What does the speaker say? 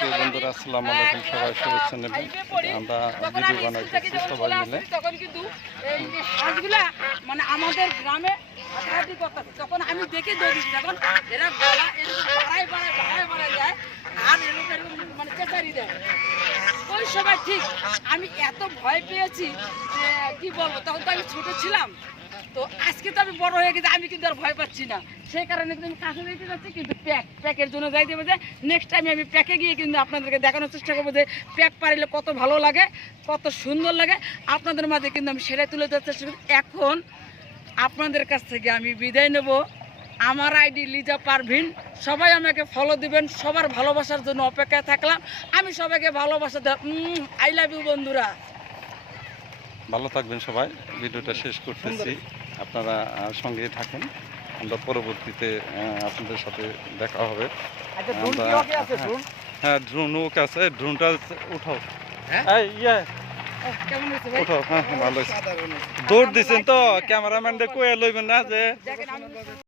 প্রিয় বন্ধুরা আসসালাম আলাইকুম সবাই শুভেচ্ছা নেবেন আমরা ভিডিও বানাইছি সবাই মিলে। তখন কিন্তু এই যে হাঁসগুলা মানে আমাদের গ্রামে হাঁটাহাঁটি করতেছে তখন আমি দেখে দৌড়ি যখন এরা গলা এরকম বাড়ায় বাড়ায় বাড়ায় বাড়ায় যায় আর এরকম এরকম মানে চেঁচারি দেয়। সময় ঠিক। আমি এত ভয় পেয়েছি যে, কি বলব, তখন তো আমি ছোট ছিলাম। তো আজকে তো আমি বড় হয়ে গেছি, আমি কিন্তু আর ভয় পাচ্ছি না। সেই কারণে কিন্তু আমি কাছে যেতে যাচ্ছি, কিন্তু প্যাক, প্যাকের জন্য যাই দেবো যে নেক্সট টাইম আমি প্যাকে গিয়ে কিন্তু আপনাদেরকে দেখানোর চেষ্টা করব যে, প্যাক পারিলে কত ভালো লাগে, কত সুন্দর লাগে। আপনাদের মাঝে কিন্তু আমি সেটাই তুলে দেওয়ার চেষ্টা করি। এখন আপনাদের কাছ থেকে আমি বিদায় নেব। আমার আইডি লিজা পারভিন। সবাই আমাকে ফলো দিবেন। সবার ভালোবাসার জন্য অপেক্ষায় থাকলাম। আমি সবাইকে ভালোবাসা আই লাভ ইউ বন্ধুরা। ভালো থাকবেন সবাই। ভিডিওটা শেষ করতেছি। আপনারা সঙ্গে থাকেন। আমরা পরবর্তীতে আপনাদের সাথে দেখা হবে। আচ্ছা ড্রোন ওকে আছে, ড্রোন? হ্যাঁ ড্রোন ওকে আছে। ড্রোনটা উঠাও। হ্যাঁ? ইয়ে। উঠাও হ্যাঁ হ্যাঁ, ভালো দৌড় দিছেন তো ক্যামেরাম্যানদের কয়ে লইবেন না যে